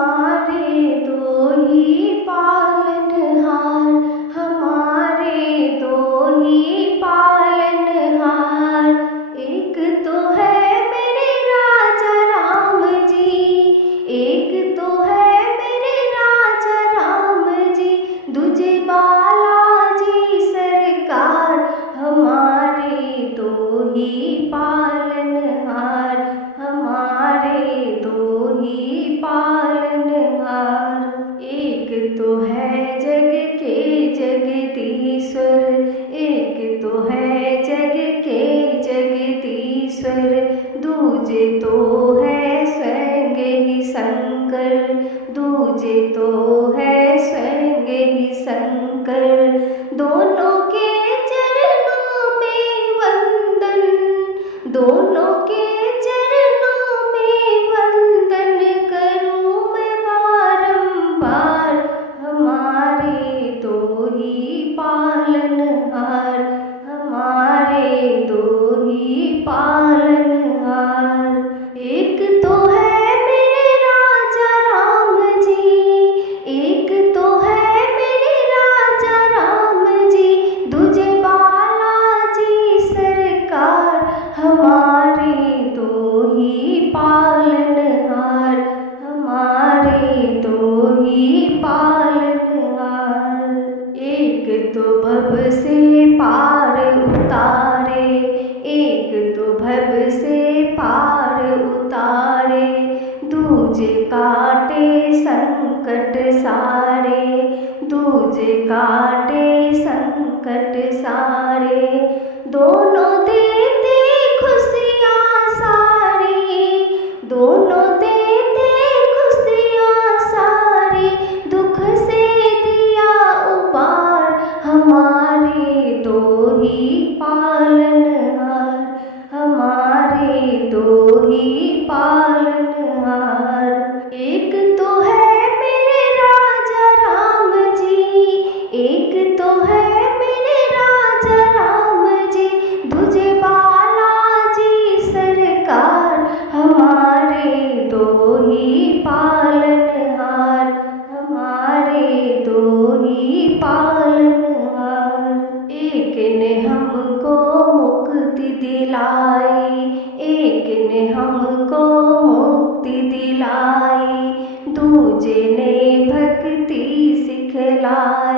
हमारे दो ही पालनहार, हमारे दो ही पालनहार। एक तो है मेरे राजा राम जी, एक तो है मेरे राजा राम जी, दूजे बालाजी सरकार। हमारे दो ही पालनहार, हमारे दो ही पालनहार। एक तो है जग के जगदीश्वर, एक तो है जग के जगदीश्वर, दूजे तो है स्वयं ही शंकर, दूजे तो है स्वयं ही शंकर। दोनों के चरणों में वंदन, दोनों के चरणों में वंदन करूं मैं बारंबार। हमारे दो ही पालनहार, हमारे दो ही पालनहार। एक तो है मेरे राजा राम जी, एक तो है मेरे राजा राम जी, दूजे बालाजी सरकार। हमारे दो ही पालनहार, हमारे दो ही पालनहार। एक तो भव से पार उतारे, एक तो भव से पार उतारे, दूजे काटे संकट सारे, दूजे काटे संकट सारे। दोनों देते खुशियाँ सारी, दोनों देते खुशियाँ सारी, दुख से दिया उबार। हमारे दो ही पालनहार, हमारे दो ही पालनहार। एक तो है मेरे राजा राम जी, एक तो है मेरे राजा राम जी, दूजे बालाजी सरकार। हमारे दो ही पालनहार, हमारे दो ही पालनहार। एक ने हमको मुक्ति दिलाई, एक ने हमको मुक्ति दिलाई, दूजे ने भक्ति सिखलाई,